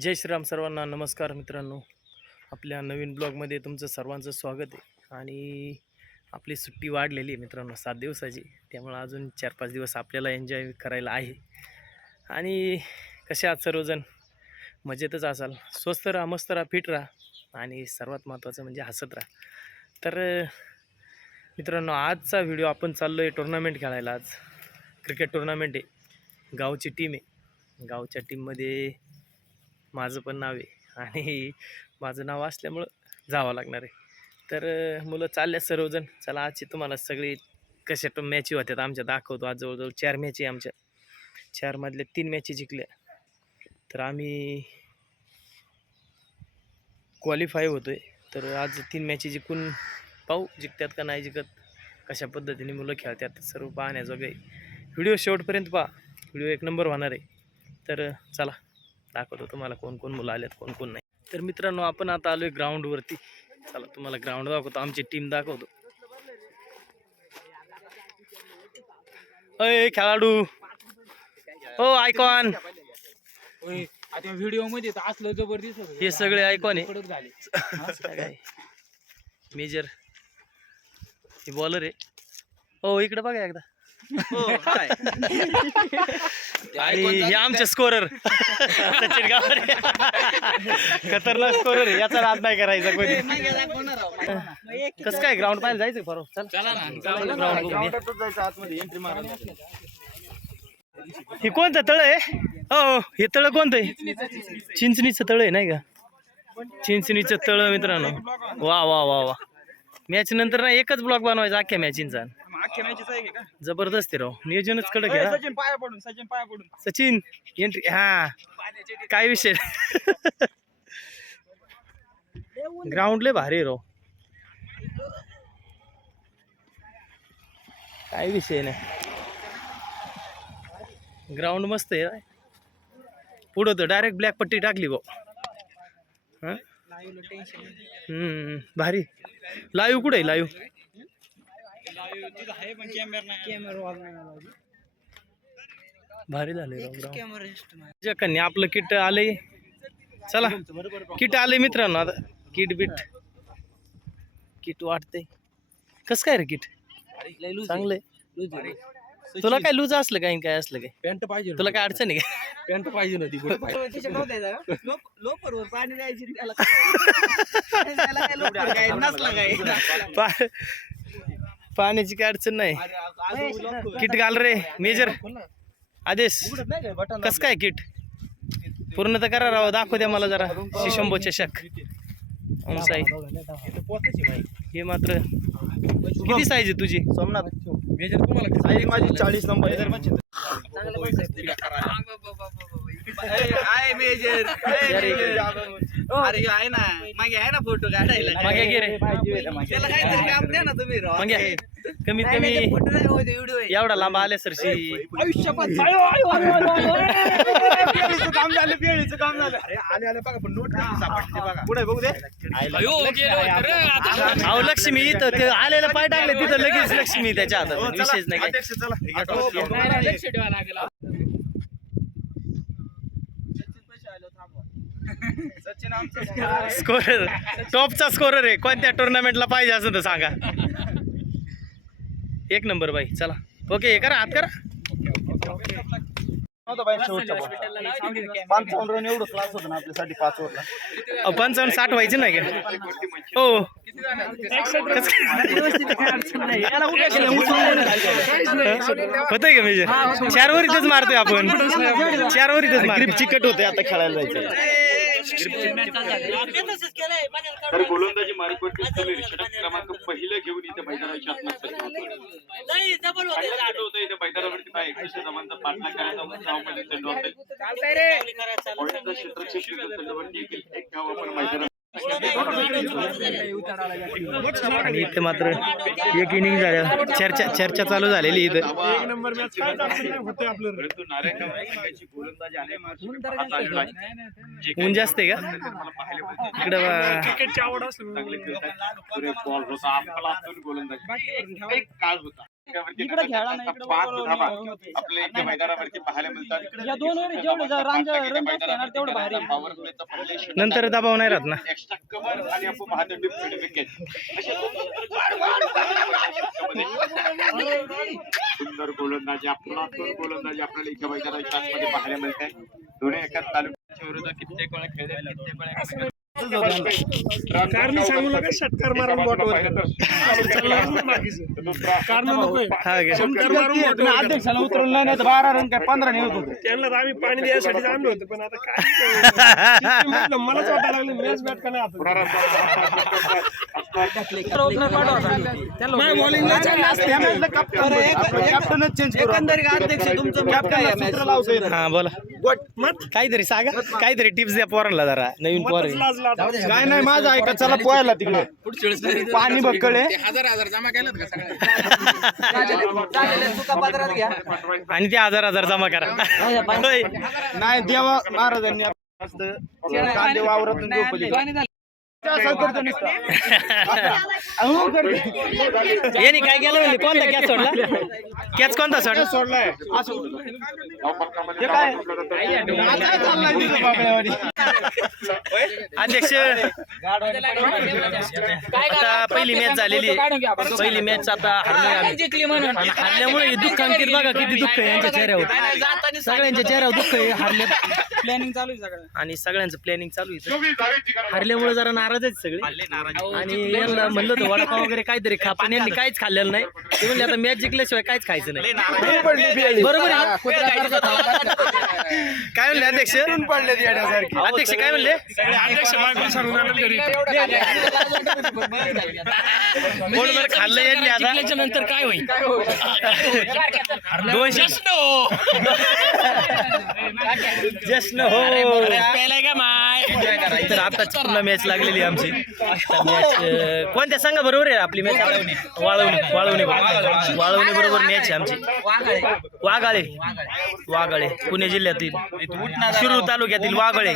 जय श्रीराम सर्वांना नमस्कार मित्रांनो. आपल्या नवीन ब्लॉगमध्ये तुमचं सर्वांचं स्वागत आहे. आणि आपली सुट्टी वाढलेली आहे मित्रांनो सात दिवसाची. त्यामुळं अजून चार पाच दिवस आपल्याला एन्जॉय करायला आहे. आणि कसे आहात सर्वजण? मजेतच असाल. स्वस्त राहा मस्त राहा फिट राहा. आणि सर्वात महत्त्वाचं म्हणजे हसत राहा. तर मित्रांनो आजचा व्हिडिओ आपण चाललो आहे टुर्नामेंट खेळायला आज. क्रिकेट टुर्नामेंट आहे. गावची टीम आहे. गावच्या टीममध्ये माझं पण नाव आहे. आणि माझं नाव असल्यामुळं जावं लागणार आहे. तर मुलं चालल्या सर्वजण. चला आजची तुम्हाला सगळी कशा पण मॅची होत्यात आमच्या दाखवतो. आज जवळजवळ चार मॅची आहे आमच्या. चारमधल्या तीन मॅची जिंकल्या. तर आम्ही क्वालिफाय होतो आहे तर आज तीन मॅची जिंकून पाहू जिंकतात का नाही जिंकत कशा पद्धतीने मुलं खेळतात सर्व पाहण्याजोगं आहे. व्हिडिओ शेवटपर्यंत पहा. व्हिडिओ एक नंबर होणार आहे. तर चला. दाखवतो तुम्हाला कोण कोण मुलं आल्यात कोण कोण नाही. तर मित्रांनो आपण आता आलोय ग्राउंडवरती चला तुम्हाला ग्राउंड दाखवतो आमची टीम दाखवतो. अय खेळाडू. हो आयकॉन आता व्हिडिओमध्ये असलं जबरदस्त. हे सगळे आयकॉन आहे. मेजर. हे बॉलर आहे. हो इकडे बघा एकदा. आणि हे आमचे स्कोरर सचिन गावरे. खतरनाक स्कोरर आहे. याचा नाद नाही करायचा कोणी. कसं काय ग्राउंड पाहायला जायचं फरो चल. चला ना. ग्राउंड हे कोणतं तळ आहे? हो हे. तळ कोणतं आहे? चिंचणीचं तळ आहे नाही का? चिंचणीचं तळ मित्रांनो. वा वा वा वा. मॅच नंतर ना एकच ब्लॉक बनवायचा अख्ख्या जबरदस्त आहे राव. नियोजनच कडक आहे हा. सचिन पाया पडून सचिन पाया पडून. सचिन एंट्री हा. काय विषय? ग्राउंड लय भारी आहे राव. काय विषय नाही. ग्राउंड मस्त आहे पुढं तर डायरेक्ट ब्लॅक पट्टी टाकली भाऊ. हा? हम्म, भारी. लाईव्ह कुठे आहे लाईव्ह भारी झाले कन्या आपलं किट आलंय. चला. किट आलंय मित्रांनो आता. किट बिट किट वाटते कस काय रे किट चांगलंय. तुला काय लूज असलं काय काय असलं काय? पॅन्ट पाहिजे तुला काय अडचण आहे का? पॅन्ट पाहिजे नव्हती बुट पाहिजे? पा- पाण्याची काय अडचण नाही. किट घाल रे मेजर. आदेश. कस काय किट? पूर्ण तर करा राव दाखव द्या मला जरा. शिशंभो चषक. ओम साई. हे मात्र किती साईज आहे तुझी? सोमनाथ. मेजर तुम्हाला साईज माझी चाळीस नंबर आहे मेजर अरे ह्यो आहे ना. मागे आहे ना फोटो काढायला. मागे घे रे? त्याला काहीतरी काम द्या ना तुम्ही राव. मागे कमीत कमी फोटो नाही आहे. एवढा लांब आले सरशी. आयुष्यभर आयो, आयो, आयो, आयो, आयो. पेळीचं काम झालं पेळीचं काम झालं. अरे आले आले बघा पण नोट नाही सापडते बघा. पुढे बघू दे. अहो लक्ष्मी इथं ते आलेलं पाय टाकले तिथं लगेच लक्ष्मी त्याच्या हातात. विशेष नाही काय. अध्यक्ष चला. सचिन आमचं स्कोरर टॉपचा स्कोरर आहे. कोणत्या टुर्नामेंटला पाहिजे असं तर सांगा. एक नंबर बाई चला. ओके हे करा हात करा. पंचावन्न रन एवढं क्लास होतं ना आपल्यासाठी पाच ओव्हरला अहो, पंचावन्न साठ व्हायचे नाही का? हो. होतंय. का मेजर? चार इथंच मारतोय आपण. चार वर इथंच मार चिकट होते आता खेळायला जायचं. तर गोलंदाजी मार्गवरती षटक क्रमांक पहिलं घेऊन इथे मैदानाच्या आत्मसात होतं इथे मैदानावरती काय एकवीसशे जमांचा पाठलाग करण्याचा धावमध्ये चेंडू असेल क्षेत्रक्षेत्र चेंडूवरती एक धाव आपण मैदानात आणि इथे मात्र एक इनिंग झाल्या चर्चा चर्चा चालू झालेली इथं. परंतु नारायणगाव या संघाची गोलंदाजी आले पाहत आलेलो आहे ऊन जास्त आहे का. इकडं बॉल होता. आपला गोलंदाजी. एक काळ होता. इकडे खेळा ना, इकडे. आपल्या मैदानावरती पाहायला मिळतात. या दोन ओव्हरी जेवढे रन जास्त येणार तेवढं भारी. नंतर दबाव नाही राहत ना. एक्स्ट्रा कव्हर आणि आपण महादंडी फील्ड विकेट. अशा सुंदर गोलंदाजी अप्रतिम गोलंदाजी आपल्याला इथे मैदानाच्या आतमध्ये पाहायला मिळते दोन्ही एकाच तालुक्याच्या विरुद्ध कित्येक वेळा खेळले कित्येक वेळा कारण सांगू नका षटकार मारून बोट कारण नकोय. हा. षटकार मारून बोट अध्यक्षाला उतरवलं नाही तर बारा रन काय पंधरा निघत होते. त्यांना आम्ही पाणी द्यायसाठी आणलं होतं पण आता काय म्हटलं, मलाच वाटायला लागलं मॅच बॅट का नाही आता? हा बोला. काहीतरी सांगा. काहीतरी टिप्स द्या पोरांना जरा. नवीन पोर. काय नाही माझं ऐका चला पोहायला तिकडे. पाणी बक्कळे आणि ते हजार हजार जमा करा. नाही देवा महाराजांनी वावरातून झोपले यांनी काय केलं म्हणजे? कोणता कॅच सोडला? कॅच कोणता सोडला? सोडलाय. अध्यक्ष आता पहिली मॅच झालेली आहे. पहिली मॅच आता हरल्यामुळे हे दुःख अंकित बघा किती दुःख आहे यांच्या चेहऱ्यावर. सगळ्यांच्या चेहऱ्यावर दुःख आहे. हरल्या प्लॅनिंग चालू आहे सगळं आणि सगळ्यांचं प्लॅनिंग चालू आहे. हरल्यामुळे जरा नाराज आहेत सगळे. आणि यांना म्हणलं होतं वडापाव वगैरे काहीतरी खा पण यांनी काहीच खाल्लेलं नाही. ते म्हणले आता मॅच जिंकल्याशिवाय काहीच खायचं नाही. बरोबर आहे. काय म्हणले अध्यक्ष. अध्यक्ष काय म्हणले? अध्यक्ष बायको सांगून आलं घरी पोटभर खाल्लं यांनी आता. नंतर काय होईल? दोनशे. जस्ट हो. का माय? तर आता पूर्ण मॅच लागलेली आहे आमची? मॅच कोणत्या सांगा बरोबर आहे आपली मॅच वाळवणी वाळवणी वाळवणी बरोबर मॅच आहे आमची. वाघाळे. वाघाळे. पुणे जिल्ह्यातील शिरूर तालुक्यातील वाघाळे.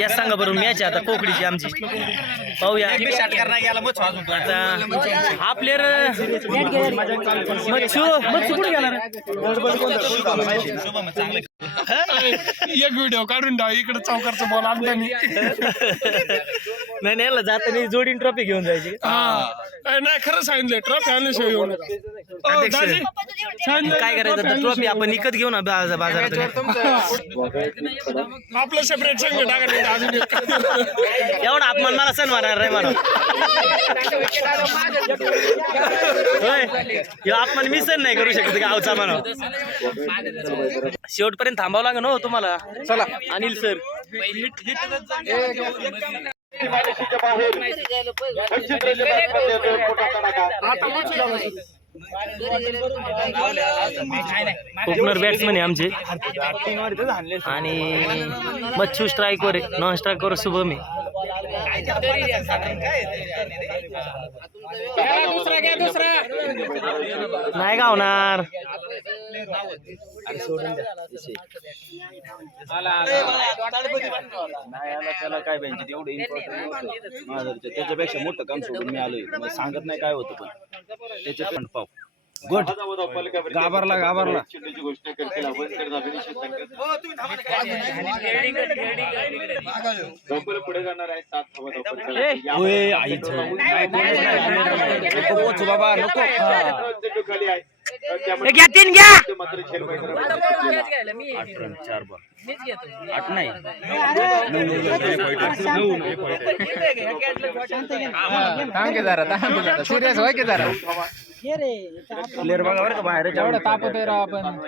या सांगा बरोबर मॅच आहे आता कोकणीची आमची. पाहूया. आता हा प्लेअर मच्छू. मच्छू कुठे गेला रे? एक व्हिडिओ काढून टाक इकडे चौकारचं बॉल आणताना नाही नाही याला जाताना जोडीन ट्रॉफी घेऊन जायची. हा. नाही खरं सांगितलं ट्रॉफी आणल्याशिवाय येऊ नका. अ, अध्यक्ष, दाजी, सांगितलं काय करायचं? तर ट्रॉफी आपण विकत घेऊ ना बाजा- बाजारात. आपलं सेपरेट संघ टाका नाही तर अजून एक. एवढा अपमान मला सण मारणार रे मला. होय. ह्यो अपमान मी सण नाही करू शकत गावचा म्हणा शेवटपर्यंत थांबावं लागेल हो तुम्हाला? चला. अनिल सर. ओपनर बॅट्समन आहे आमचे. आणि मच्छू स्ट्राईकवर आहे. नॉन स्ट्राईकवर शुभम आहे नाही का होणार नाही आला त्याला काय पाहिजे एवढं इम्पॉर्टंट महाराजांचं त्याच्यापेक्षा मोठं काम सोडून मी आलोय मग सांगत नाही काय होतं पण त्याच्यात पण पाव गुड धाबेने धावपल पुढे जाणार आहे सात धावा बाबा नको हा. चेंडू खाली आहे त्यामुळे हे घ्या तीन घ्या मात्र खेळ मैदानावर आठ रन चार बॉल आठ नाही प्लेअर बघा बरं का बाहेर एवढं तापत आहे राव आपण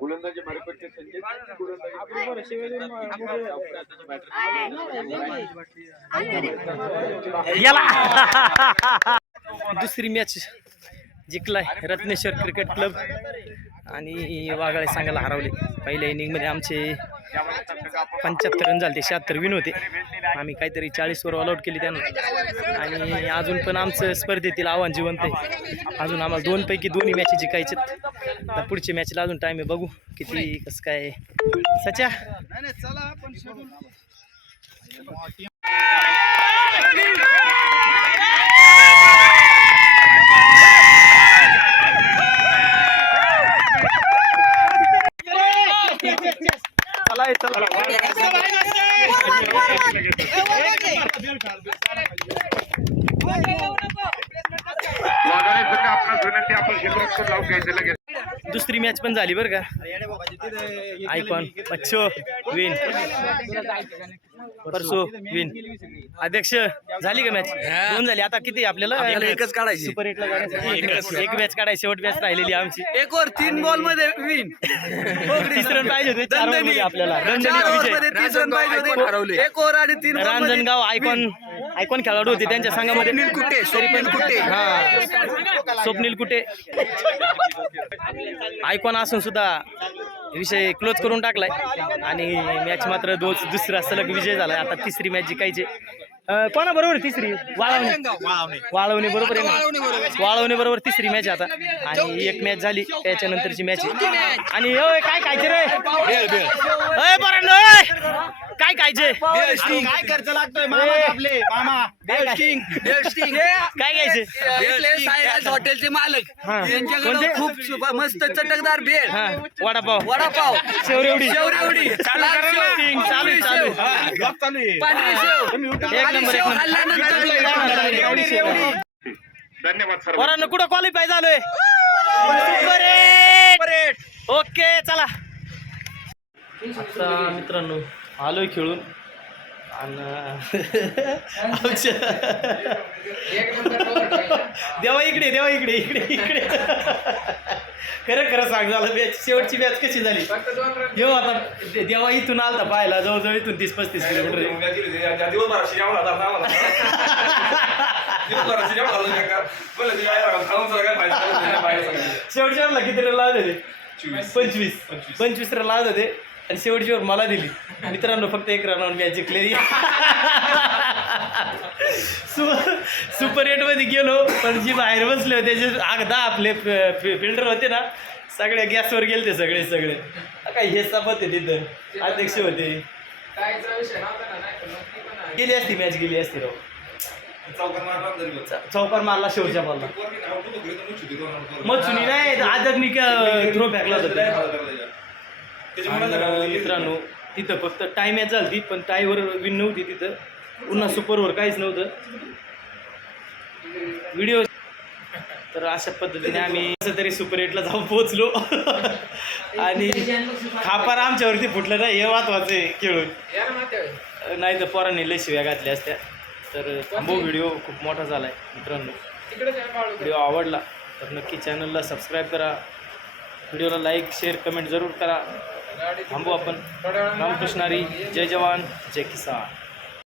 गोलंदाजी मार्केटचे संजय याला दुसरी मॅच जिंकलाय. Ratneshwar cricket club. आणि वाघाळे सांगायला हरवले. पहिल्या इनिंगमध्ये आमचे पंच्याहत्तर रन झाले ते शहात्तर विन होते. आम्ही काहीतरी चाळीसवर ऑल आऊट केली त्यांना. आणि अजून पण आमचं स्पर्धेतील आव्हान जिवंत आहे. अजून आम्हाला दोनपैकी दोन्ही मॅची जिंकायचे पुढच्या मॅचला अजून टाईम आहे. बघू किती कसं काय. सच्या वाघाने संघ आपणास विनंती आपण क्षेत्रात लावून घ्यायचं लगेच दुसरी मॅच पण झाली बरं का. आयकॉन अच्छो विन. परसो विन. अध्यक्ष झाली का मॅच दोन झाली. आता किती? आपल्याला एकच काढायची. सुपर एटला जाण्यासाठी एक मॅच काढायची. शेवट मॅच राहिलेली आमची. एक ओव्हर तीन बॉलमध्ये विन तीस रन पाहिजे होते. चार over मध्ये आपल्याला. तीस रन पाहिजे होते. एक ओव्हर आणि तीन रांजणगाव आयकॉन आयकॉन खेळाडू होते. त्यांच्या संघामध्ये स्वप्नील कुटे स्वप्नील कुटे. हा. स्वप्नील कुटे. आयकॉन असून सुद्धा विषय क्लोज करून टाकलाय. आणि मॅच मात्र दो दुसरा सलग विजय झालाय आता तिसरी मॅच जिंकायची. अं, कोणाबरोबर तिसरी? वाळवणे. वाळवणे बरोबर आहे वाळवणे बरोबर तिसरी मॅच आता. आणि एक मॅच झाली. त्याच्यानंतरची मॅच आणि ओय, काय खायचे रे? काय खायचे? काय खर्च लागतोय? मामा आपले मामा. काय घ्यायचे हॉटेलचे मालक. हा. यांच्याकडे? खूप मस्त चटकदार भेळ. हा. वडापाव. वडापाव. शेवरेवडी शेवरेवडी चालू चालू पांढरी शेव. धन्यवाद पोरांनो कुठं क्वालिफाय झालोय. ओके चला. आता मित्रांनो आलोय खेळून. आणि देवा इकडे देवा इकडे इकडे इकडे. खरं खरं सांग झालं मॅच शेवटची मॅच कशी झाली? येऊ आता देवा इथून आलता पाहायला जवळजवळ इथून तीस पस्तीस किलोमीटर. आहे. शेवटच्या किती रन लावत होते? पंचवीस. पंचवीस. रन लावत होते. आणि शेवटची ओव्हर मला दिली. मित्रांनो फक्त एक रन मॅच जिंकलेली सुपर एटमध्ये गेलो पण जी बाहेर बसले होते जे अगदा आपले फिल्टर होते ना सगळे गॅसवर गेले ते सगळे सगळे. काय हे सपत होते तिथं. अध्यक्ष होते. गेली असती मॅच गेली असती राव. चौकार मारला शेवटच्या बॉलला मच्छुनी नाही आजगनी थ्रो फेकला होता. आणि मित्रांनो तिथं फक्त टाय मॅच झाली पण टायवर विन नव्हती तिथं. पुन्हा सुपरवर काहीच नव्हतं. व्हिडिओ तर अशा पद्धतीने आम्ही कसं तरी सुपर एटला जाऊन पोहोचलो. आणि खापार आमच्यावरती फुटलं नाही हे महत्वाचं आहे खेळून. नाही तर पोरांनी लय शिव्या घातल्या असत्या. तर थांबो व्हिडिओ खूप मोठा झाला आहे मित्रांनो व्हिडिओ आवडला तर नक्की चॅनलला सबस्क्राईब करा. व्हिडिओला लाईक शेअर कमेंट जरूर करा. थांबू आपण. रामकृष्णारी जय जवान जय किसान.